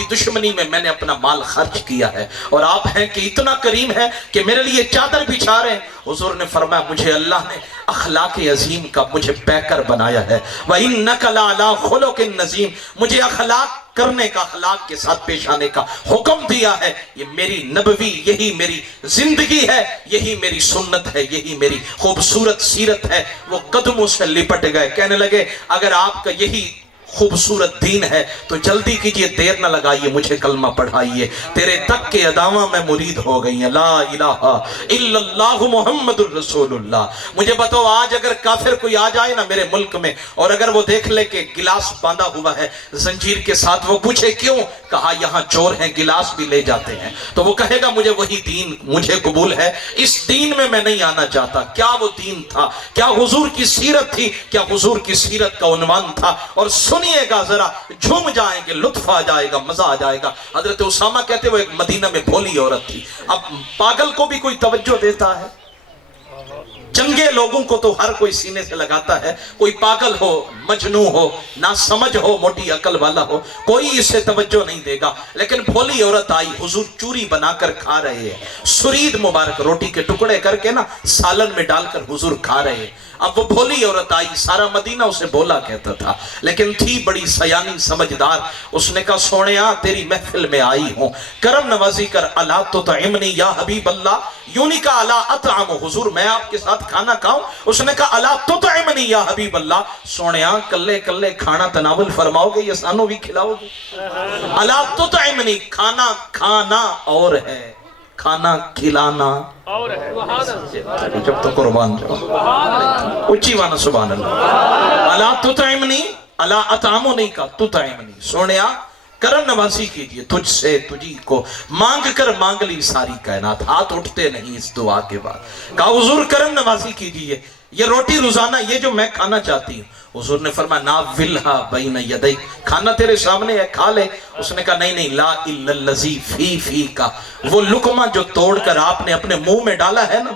आपकी दुश्मनी में मैंने अपना माल खर्च किया है, और आप हैं कि इतना करीम है कि मेरे लिए चादर बिछा रहे हैं। हुजूर ने फरमाया मुझे अल्लाह ने अखलाक अजीम का मुझे पैकर बनाया है। व इन्नका लअला खुलुकिन नज़ीम, मुझे अखलाक करने का, अखलाक के साथ पेश आने का हुक्म दिया है। ये मेरी नबवी, यही मेरी जिंदगी है, यही मेरी सुन्नत है, यही मेरी खूबसूरत सीरत है। वो कदमों से लिपट गए, कहने लगे अगर आपका यही खूबसूरत दीन है तो जल्दी कीजिए, देर न लगाइए, मुझे कलमा पढ़ाइए, तेरे तक के अदावा में मुरीद हो गई है। ला इलाहा इल्लल्लाहु मुहम्मदुर रसूलुल्लाह। मुझे बताओ आज अगर काफिर कोई आ जाए ना मेरे मुल्क में, और अगर वो देख ले कि गिलास बांधा हुआ है जंजीर के साथ, वो पूछे क्यों, कहा यहाँ चोर हैं गिलास भी ले जाते हैं, तो वो कहेगा मुझे वही दीन मुझे कबूल है, इस दीन में मैं नहीं आना चाहता। क्या वो दीन था, क्या हुजूर की सीरत थी, क्या हुजूर की सीरत का उन्वान था। और सुनिएगा जरा, झूम जाएंगे, लुत्फ आ जाएगा, मजा आ जाएगा। हजरत उसामा कहते हुए एक मदीना में भोली औरत थी। अब पागल को भी कोई तवज्जो देता है, चंगे लोगों को तो हर कोई सीने से लगाता है, कोई पागल हो, मजनू हो, ना समझ हो, मोटी अकल वाला हो, कोई इसे तवज्जो नहीं देगा। लेकिन भोली औरत आई, हुजूर चूरी बनाकर खा रहे हैं, सुरीद मुबारक रोटी के टुकड़े करके ना सालन में डालकर हुजूर खा रहे हैं। अब वो भोली औरत आई, सारा मदीना उसे भोला कहता था, लेकिन थी बड़ी सयानी समझदार। उसने कहा सोनिया तेरी महफिल में आई हूं, करम नवाजी कर, अला तुतइमनी या हबीब अल्लाह, यूं नहीं कहा अला अतअम, हुजूर मैं आपके साथ खाना खाऊं। उसने कहा अला तुतइमनी या हबीब अल्लाह, सोनिया कल्ले कल्ले खाना तनावुल फरमाओगे या सानू भी खिलाओगे। अला तुतइमनी, खाना खाना और है, खाना खिलाना और है। जब तो कुर्बान जाओ, उच्ची वाना सुभान अल्लाह। अला तुतइमनी, अला अतअमु नहीं कहा, तुतइमनी, सोनिया करम नवाजी कीजिए, तुझसे तुझी को मांग कर मांग ली सारी कायनात, हाथ उठते नहीं इस दुआ के बाद। कहा हुजूर करम नवाजी कीजिए, ये रोटी रोजाना ये जो मैं खाना चाहती हूँ। हुजूर ने फरमाया ना विल्हा बैन यदैक, खाना तेरे सामने है, खा ले। उसने कहा नहीं नहीं, ला इल्लल्लज़ी फी फी का, वो लुकमा जो तोड़कर आपने अपने मुंह में डाला है ना,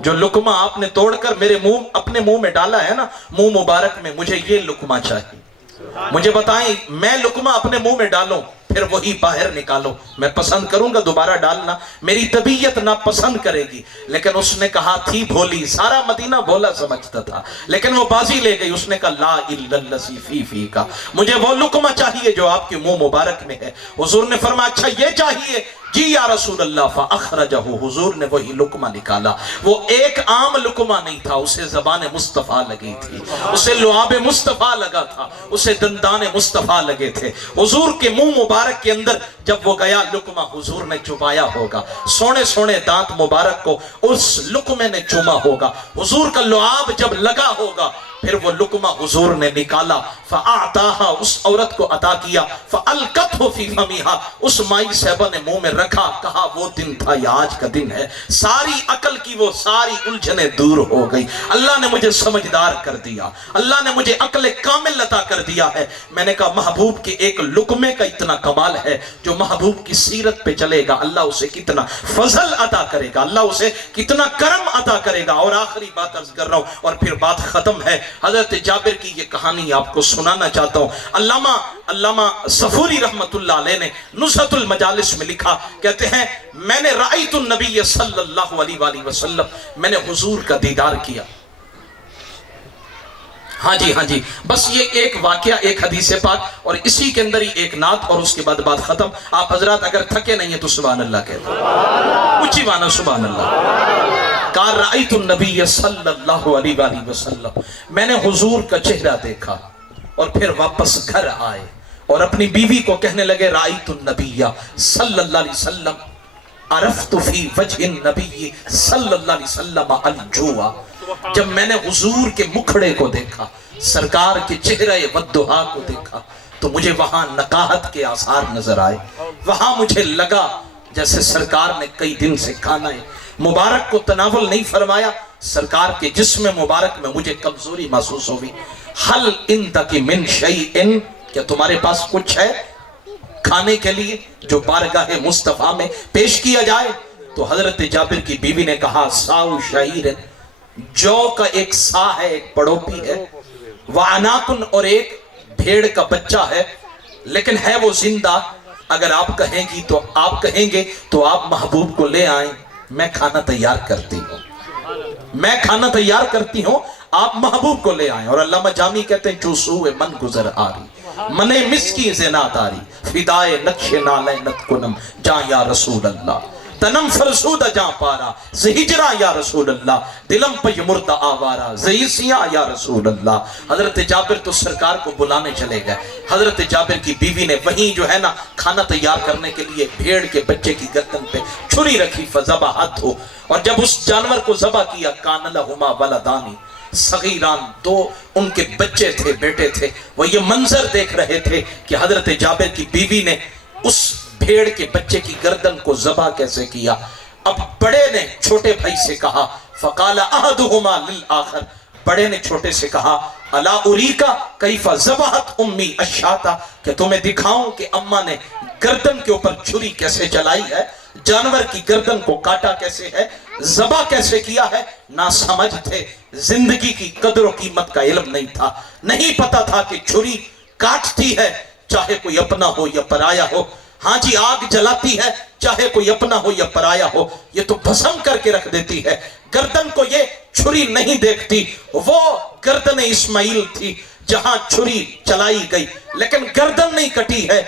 जो लुकमा आपने तोड़कर मेरे मुंह अपने मुंह में डाला है ना, मुंह मुबारक में, मुझे ये लुकमा चाहिए। मुझे बताएं, मैं लुकमा अपने मुंह में डालूं फिर वही बाहर निकालो, मैं पसंद करूंगा दोबारा डालना, मेरी तबीयत ना पसंद करेगी। लेकिन उसने कहा थी भोली, सारा मदीना भोला समझता था, लेकिन वो बाजी ले गई। उसने कहा ला इल्लल्लज़ी फी फी का, मुझे वो लुकमा चाहिए जो आपके मुंह मुबारक में है। हुजूर ने फरमाया अच्छा ये चाहिए, जी या रसूल अल्लाह, फ़अख़रजहु, हुजूर ने वही लुकमा निकाला। वो एक आम लुकमा नहीं था, उसे ज़बान मुस्तफ़ा लगी थी, उसे लुआब मुस्तफ़ा लगा था, उसे दंदान मुस्तफ़ा लगे थे। हुजूर के मुंह मुबारक के अंदर जब वो गया लुकमा, हुजूर ने चुबाया होगा, सोने सोने दांत मुबारक को उस लुकमे ने चुमा होगा। हुजूर का लुआब जब लगा होगा, फिर वो लुकमा हुजूर ने निकाला, फ़अअताहा, उस औरत को अता किया, फ़अल्क़तहु फ़ी फ़मीहा, उस माई साहिबा ने मुंह में रखा। कहा वो दिन था ये आज का दिन है, सारी अकल की वो सारी उलझने दूर हो गई। अल्लाह ने मुझे समझदार कर दिया, अल्लाह ने मुझे अक्ल कामिल अता कर दिया है। मैंने कहा महबूब के एक लुकमे का इतना कमाल है, जो महबूब की सीरत पे चलेगा अल्लाह उसे कितना फजल अता करेगा, अल्लाह उसे कितना करम अता करेगा। और आखिरी बात अर्ज कर रहा हूं और फिर बात खत्म है। हजरत जाबिर की ये कहानी आपको सुनाना चाहता हूँ। अल्लामा सफूरी रहमतुल्लाह अलैह ने नुज़हतुल मजालिस में लिखा, कहते हैं मैंने राइतुन नबी सल्लल्लाहु अलैहि वसल्लम, मैंने हुजूर का दीदार किया। हाँ जी, बस ये एक वाकया, एक हदीस पाक और इसी के अंदर ही एक नात और उसके बाद बात खत्म। आप हजरात अगर थके नहीं है तो सुभान अल्लाह कहते, ऊंची माना सुभान अल्लाह। कार राइतुन नबी सल्लल्लाहु अलैहि वसल्लम, मैंने हुजूर का चेहरा देखा और फिर वापस घर आए और अपनी बीवी को कहने लगे राइतुन नबिय्या सल्लल्लाहु अलैहि वसल्लम अरफ़्तु फी वजहिन नबी सल्लल्लाहु अलैहि वसल्लम अल-जुआ। जब मैंने हुजूर के मुखड़े को देखा, सरकार के चेहरे वद्दुहा को देखा, तो मुझे वहां नकाहत के आसार नजर आए। वहां मुझे लगा जैसे सरकार ने कई दिन से खाना मुबारक को तनावुल नहीं फरमाया। सरकार के जिस्म मुबारक में मुझे कमजोरी महसूस हुई। हल इंदकी मिन शैइन, क्या तुम्हारे पास कुछ है खाने के लिए जो बारगाह मुस्तफा में पेश किया जाए? तो हजरत जाबिर की बीवी ने कहा साउ शहीर, जौ का एक सा है, एक पड़ोपी है, वानाकुन और एक भेड़ का बच्चा है, लेकिन है वो जिंदा। अगर आप कहेंगी तो आप कहेंगे तो आप महबूब को ले आए, मैं खाना तैयार करती हूँ, मैं खाना तैयार करती हूँ, आप महबूब को ले आए। और अल्लामा जामी कहते हैं चूसू मन गुजर आरी मने मिसकी ज़िना तारी फिदाए नक्शे नाले नत कुनम जा या रसूल अल्लाह तनम फरसूद जा पारा ज़हिजरा या रसूल अल्लाह दिलम पे मुर्दा आवारा ज़ईसिया या रसूल अल्लाह। हजरत जाबिर तो सरकार को बुलाने चले गए। हजरत जाबिर की बीवी ने वहीं जो है ना खाना तैयार करने के लिए भेड़ के बच्चे की गर्दन पे छुरी रखी, फज़बा हाथ हो, और जब उस जानवर को ज़बा किया कानलहुमा वलदानी सगीरान, दो उनके बच्चे थे, बेटे थे। वो ये मंजर देख रहे थे कि हजरत जाबिर की बीवी ने उस भेड़ के बच्चे की गर्दन को ज़बा कैसे किया। अब बड़े ने छोटे भाई से कहा फ़क़ाला अहदुहुमा लिल आखर, बड़े ने छोटे से कहा अला उरीका कैफा ज़बहत उम्मी अशाता, कि तुम्हें दिखाऊं कि अम्मा ने गर्दन के ऊपर छुरी कैसे चलाई है, जानवर की गर्दन को काटा कैसे है, ज़बा कैसे किया है। ना समझ थे, जिंदगी की कदर और कीमत का इल्म नहीं था, नहीं पता था कि छुरी काटती है चाहे कोई अपना हो या पराया हो। हाँ जी, आग जलाती है चाहे कोई अपना हो या पराया हो, ये तो भस्म करके रख देती है। गर्दन को ये छुरी नहीं देखती। वो गर्दन इस्माइल थी जहां छुरी चलाई गई, लेकिन गर्दन नहीं कटी है।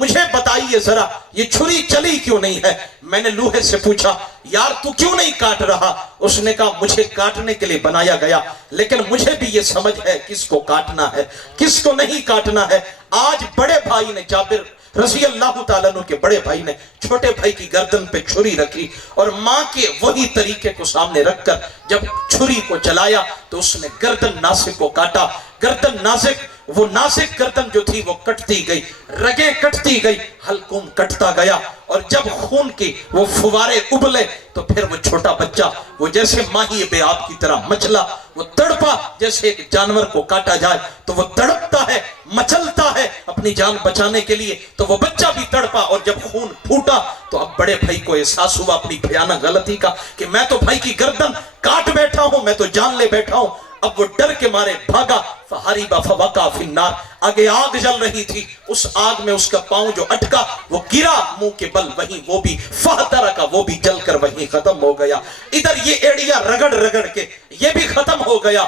मुझे बताइए जरा ये छुरी चली क्यों नहीं है। मैंने लूहे से पूछा यार तू क्यों नहीं काट रहा। उसने कहा मुझे काटने के लिए बनाया गया, लेकिन मुझे भी ये समझ है किसको काटना है किसको नहीं काटना है। आज बड़े भाई ने, जाबिर रज़ी अल्लाह ताला अन्हु के बड़े भाई ने छोटे भाई की गर्दन पे छुरी रखी, और माँ के वही तरीके को सामने रखकर जब छुरी को चलाया तो उसने गर्दन नासिक को काटा। गर्दन नासिक, वो नासिक गर्दन जो थी वो कटती गई, रगें कटती गई, हल्कुम कटता गया, और जब खून की वो फुवारे उबले तो फिर वो छोटा बच्चा वो जैसे माही बेआब की तरह मचला। वो तड़पा जैसे एक जानवर को काटा जाए तो वो तड़पता है, मचलता है अपनी जान बचाने के लिए, तो वो बच्चा भी तड़पा। और जब खून फूटा तो अब बड़े भाई को एहसास हुआ अपनी भयानक गलती का कि मैं तो भाई की गर्दन काट बैठा हूं, मैं तो जान ले बैठा हूं। अब वो डर के मारे भागा, फहरिबा फवका फिन्नार, आगे आग जल रही थी, उस आग में उसका पांव जो अटका वो गिरा मुंह के बल, वहीं वो भी फहतरा का वो भी जलकर वहीं खत्म हो गया। इधर ये एड़िया रगड़ रगड़ के ये भी खत्म हो गया।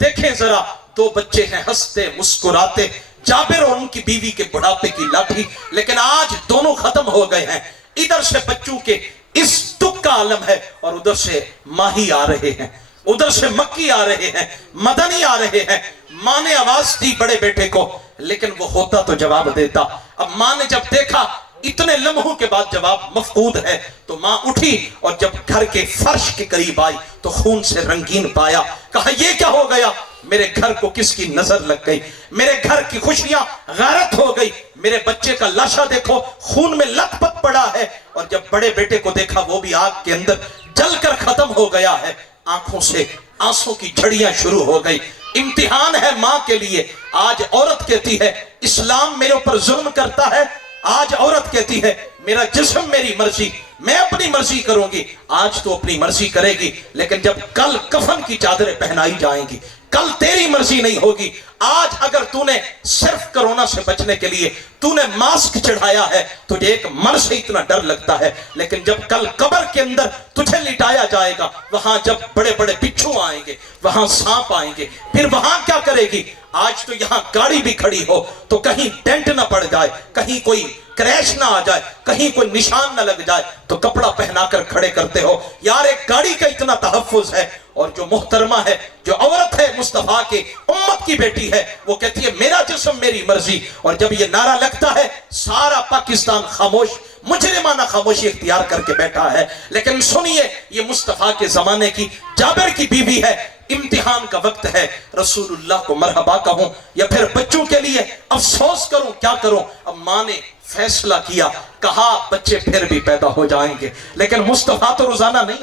देखें जरा, दो बच्चे हैं हंसते मुस्कुराते, जाबिर और उनकी बीवी के बुढ़ापे की लाठी, लेकिन आज दोनों खत्म हो गए हैं। इधर से बच्चों के इस दुख का आलम है और उधर से माही आ रहे हैं, उधर से मक्की आ रहे हैं, मदनी आ रहे हैं। माँ ने आवाज दी बड़े बेटे को, लेकिन वो होता तो जवाब देता। अब माँ ने जब देखा इतने लम्हों के बाद जवाब मफकूद है, तो माँ उठी और जब घर के फर्श के करीब आई तो खून से रंगीन पाया। कहा ये क्या हो गया, मेरे घर को किसकी नजर लग गई, मेरे घर की खुशियां गारत हो गई, मेरे बच्चे का लाशा देखो खून में लथपथ पड़ा है। और जब बड़े बेटे को देखा वो भी आग के अंदर जलकर खत्म हो गया है, आंखों से आंसू की झड़ियां शुरू हो गई। इम्तिहान है मां के लिए। आज औरत कहती है इस्लाम मेरे ऊपर जुल्म करता है, आज औरत कहती है मेरा जिस्म मेरी मर्जी, मैं अपनी मर्जी करूंगी। आज तो अपनी मर्जी करेगी, लेकिन जब कल कफन की चादरें पहनाई जाएंगी, कल तेरी मर्जी नहीं होगी। आज अगर तूने सिर्फ कोरोना से बचने के लिए तूने मास्क चढ़ाया है, तुझे एक मर से इतना डर लगता है, लेकिन जब कल कब्र के अंदर तुझे लिटाया जाएगा, वहां जब बड़े बड़े बिच्छू आएंगे, वहां सांप आएंगे, फिर वहां क्या करेगी। आज तो यहां गाड़ी भी खड़ी हो तो कहीं डेंट ना पड़ जाए, कहीं कोई क्रैश ना आ जाए, कहीं कोई निशान ना लग जाए तो कपड़ा पहनाकर खड़े करते हो। यार एक गाड़ी का इतना तहफ्फुज है, और जो मुहतरमा है, जो औरत है मुस्तफा की उम्मत की बेटी है, वो कहती है मेरा जिस्म मेरी मर्जी। और जब ये नारा लगता है सारा पाकिस्तान खामोश, मुजरिमाना खामोशी इख्तियार करके बैठा है। लेकिन सुनिए, ये मुस्तफा के जमाने की जाबिर की बीवी है। इम्तिहान का वक्त है, रसूलुल्लाह को मरहबा कहूं या फिर बच्चों के लिए अफसोस करूं, क्या करूं। अब मां ने फैसला किया, कहा बच्चे फिर भी पैदा हो जाएंगे, लेकिन मुस्तफा तो रोजाना नहीं,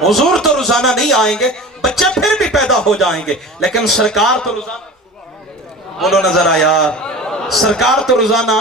हुजूर तो रोजाना नहीं आएंगे, बच्चे फिर भी पैदा हो जाएंगे, लेकिन सरकार तो रोजाना, बोलो नजर आया, सरकार तो रोजाना,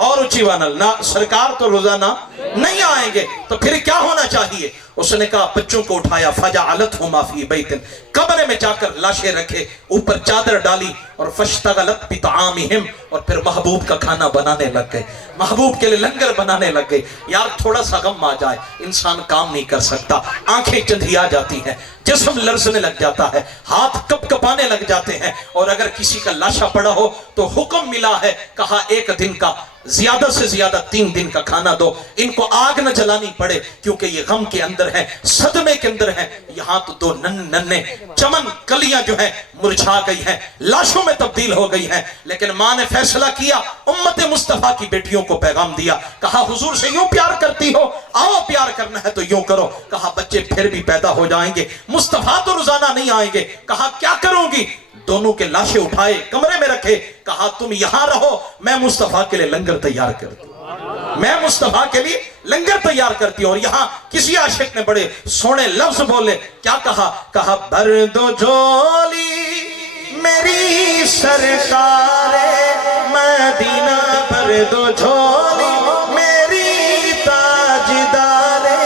और ऊंची वानल ना, सरकार तो रोजाना नहीं आएंगे। तो फिर क्या होना चाहिए, उसने कहा बच्चों को उठाया, फजअलतहुमा फी बैतिन, कमरे में जाकर लाशें रखे, ऊपर चादर डाली और फश्तगलत बितआमिहिम, और फिर महबूब का खाना बनाने लग गए, महबूब के लिए लंगर बनाने लग गए। यार थोड़ा सा गम आ जाए इंसान काम नहीं कर सकता, आंखें चंधिया जाती हैं, जिस्म लरसने लग जाता है, हाथ कपकपाने लग जाते हैं। और अगर किसी का लाशा पड़ा हो तो हुक्म मिला है, कहा 1 दिन का, ज्यादा से ज्यादा 3 दिन का खाना दो, इनको आग न जलानी पड़े, क्योंकि ये गम के अंदर है, सदमे के अंदर है। यहाँ तो 2 नन्हे चमन कलियां जो है मुरझा गई हैं, लाशों में तब्दील हो गई हैं। लेकिन माँ ने फैसला किया, उम्मत मुस्तफा की बेटियों को पैगाम दिया, कहा हुजूर से यूं प्यार करती हो, आओ प्यार करना है तो यूं करो। कहा बच्चे फिर भी पैदा हो जाएंगे, मुस्तफा तो रोजाना नहीं आएंगे। कहा क्या करूंगी? दोनों के लाशें उठाए, कमरे में रखे, कहा तुम यहां रहो, मैं मुस्तफा के लिए लंगर तैयार करती हूं, मैं मुस्तफा के लिए लंगर तैयार करती हूं। और यहां किसी आशिक ने बड़े सोने लफ्ज बोले, क्या कहा? कहा भर दो झोली मेरी सरकारे मदीना, भर दो झोली मेरी ताजदारे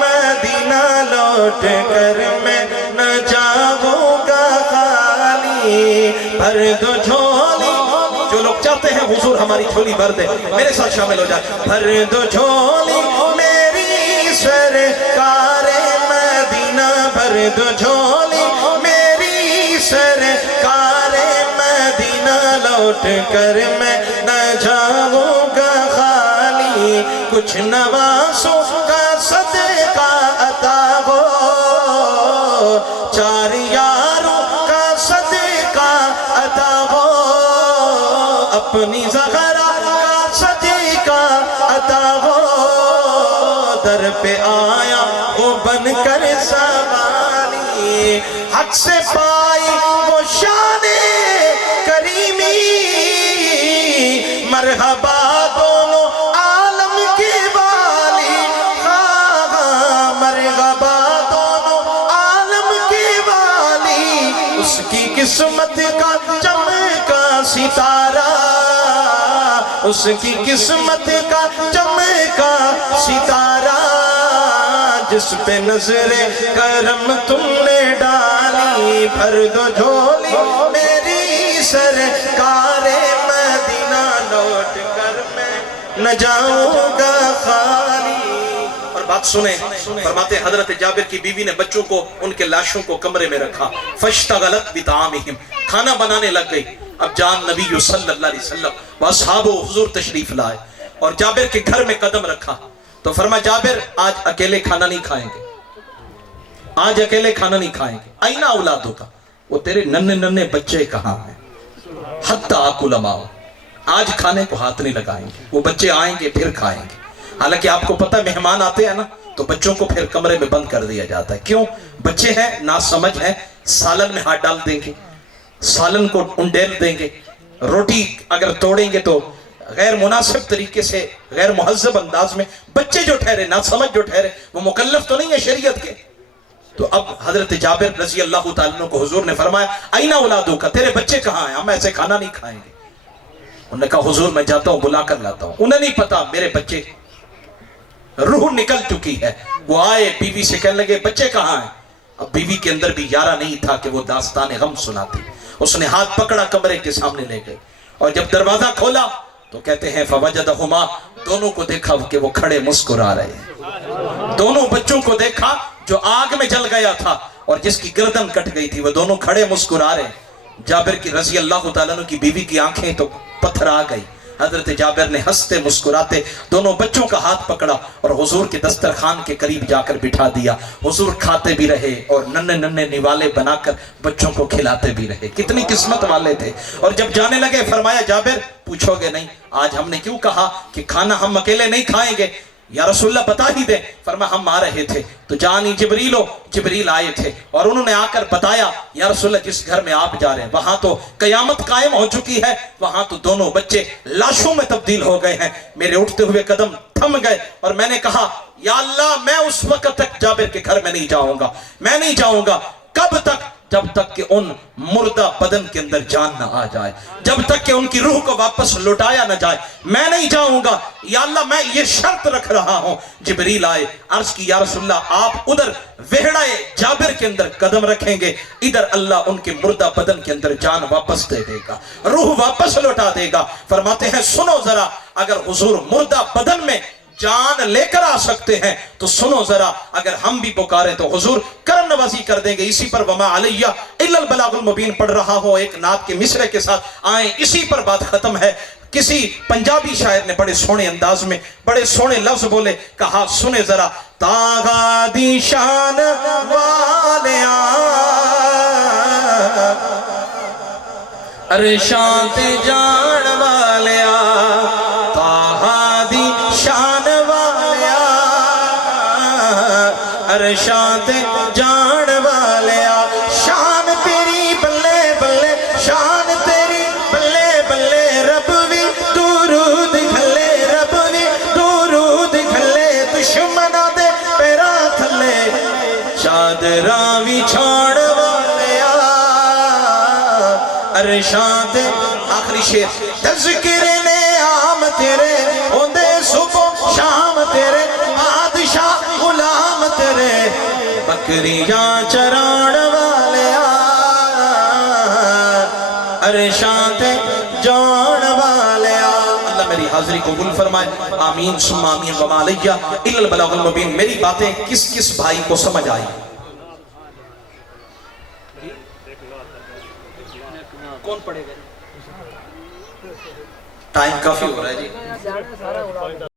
मदीना, लौट कर मैं न जाऊंगा खाली, भर दो झोली। जो लोग चाहते हैं हुजूर हमारी झोली भर दे, मेरे साथ शामिल हो जाए। भर दो झोली मेरी सरकारे मदीना, भर दो झोली मेरी सरकारे मदीना, लौट कर मैं न जाऊंगा खाली, कुछ नवासों का सदका अता हो, 4 यारों का सदका अता हो, अपनी ज़हरा का सदका अता हो, दर पे आया वो बनकर सवाली, हक से पाई वो शाने करीमी, मरहबा दोनों आलम के वाली, मरहबा दोनों आलम के वाली, उसकी किस्मत का चमका सितारा, उसकी किस्मत का चमका सितारा, जिस पे नजरे करम तुमने डाली, भर दो झोली मेरी सरकारे मदीना, लौट कर मैं न जाऊंगा खाली। और बात सुने, फरमाते हजरत जाबिर की बीवी ने बच्चों को, उनके लाशों को कमरे में रखा, फश्तगलत बितामिहिम, खाना बनाने लग गई। अब जान नबी सल्लल्लाहु अलैहि वसल्लम व असहाबो हुजूर तशरीफ लाए और जाबिर के घर में कदम रखा तो फरमा जाबिर आज अकेले खाना नहीं खाएंगे, आज अकेले खाना नहीं खाएंगे, आईना औलादों का, वो तेरे नन्हे नन्हे बच्चे कहाँ हैं, हत्ता आकुलमाओ, आज खाने को हाथ नहीं लगाएंगे, वो बच्चे आएंगे फिर खाएंगे। हालांकि आपको पता मेहमान आते हैं ना तो बच्चों को फिर कमरे में बंद कर दिया जाता है, क्यों? बच्चे हैं, ना समझ है, सालन में हाथ डाल देंगे, सालन को उंडेल देंगे, रोटी अगर तोड़ेंगे तो गैर मुनासिब तरीके से, गैर मुहज्जब अंदाज में, बच्चे जो ठहरे, ना समझ जो ठहरे, वो मुकल्लफ तो नहीं है शरीयत के। तो अब हजरत जाबिर रजी अल्लाह तआला अन्हु को हुजूर ने फरमाया आईना औलादों का, तेरे बच्चे कहाँ हैं, हम ऐसे खाना नहीं खाएंगे। उन्होंने कहा हुजूर मैं जाता हूँ बुला कर लाता हूँ। उन्हें नहीं पता मेरे बच्चे, रूह निकल चुकी है। वो आए, बीवी से कहने लगे बच्चे कहाँ हैं। अब बीवी के अंदर भी यारा नहीं था कि वो दास्तान गम सुनाती। उसने हाथ पकड़ा, कमरे के सामने ले गए और जब दरवाजा खोला तो कहते हैं फवजदहुमा, दोनों को देखा कि वो खड़े मुस्कुरा रहे हैं। दोनों बच्चों को देखा जो आग में जल गया था और जिसकी गर्दन कट गई थी, वो दोनों खड़े मुस्कुरा रहे। जाबिर की रजी अल्लाह तआला अन्हु की बीवी की आंखें तो पत्थर आ गई। हजरत जाबिर ने हंसते मुस्कुराते दोनों बच्चों का हाथ पकड़ा और हुजूर के दस्तरखान के करीब जाकर बिठा दिया। हुजूर खाते भी रहे और नन्हे नन्हे निवाले बनाकर बच्चों को खिलाते भी रहे। कितनी किस्मत वाले थे। और जब जाने लगे फरमाया जाबिर पूछोगे नहीं, आज हमने क्यों कहा कि खाना हम अकेले नहीं खाएंगे, या रसूलल्लाह बता ही दे। फरमाया हम आ रहे थे तो जानी जिब्रील आए थे और उन्होंने आकर बताया या रसूलल्लाह जिस घर में आप जा रहे हैं वहां तो कयामत कायम हो चुकी है, वहां तो दोनों बच्चे लाशों में तब्दील हो गए हैं। मेरे उठते हुए कदम थम गए और मैंने कहा या अल्लाह मैं उस वक्त तक जाबिर के घर में नहीं जाऊंगा, मैं नहीं जाऊंगा। कब तक? जब तक कि उन मुर्दा बदन के अंदर जान ना आ जाए, जब तक कि उनकी रूह को वापस लौटाया ना जाए, मैं नहीं जाऊंगा। या अल्लाह मैं ये शर्त रख रहा हूं। जिब्रील आए, अर्ज की या रसूलल्लाह आप उधर वेहड़ाए जाबिर के अंदर कदम रखेंगे, इधर अल्लाह उनके मुर्दा बदन के अंदर जान वापस दे देगा, रूह वापस लौटा देगा। फरमाते हैं सुनो जरा, अगर हुजूर मुर्दा बदन में जान लेकर आ सकते हैं तो सुनो जरा, अगर हम भी पुकारें तो हुजूर करम नवाजी कर देंगे। इसी पर वमा अलैया इल्लल बलागुल मुबीन पढ़ रहा हूं एक नात के मिसरे के साथ। आए इसी पर बात खत्म है। किसी पंजाबी शायर ने बड़े सोने अंदाज में बड़े सोने लफ्ज बोले, कहा सुने जरा, तागा दी शान वालिया अरे शांत जान वालिया, तागा दी शान वालिया अरे शांत जान वालिया, शान तेरी बल्ले बल्ले, शान तेरी बल्ले बल्ले, रब भी दुरूद खले, रब भी दुरूद खले, दुश्मना दे पैरा थले चादरा भी छाड़ वालिया अरे शांत। आखिरी शेर, तज़किरे ने आम तेरे होंदे सुबह शाम तेरे, बादशाह गुलाम तेरे, बकरियां चराण वालिया अरे शांत जान वालिया। अल्लाह मेरी हाजिरी को कबूल फरमाए, आमीन सुम्मा आमीन। वमा अलैया इल्लल बलागुल मुबीन। मेरी बातें किस किस भाई को समझ आई? कौन पढ़ेगा? टाइम काफी हो रहा है जी।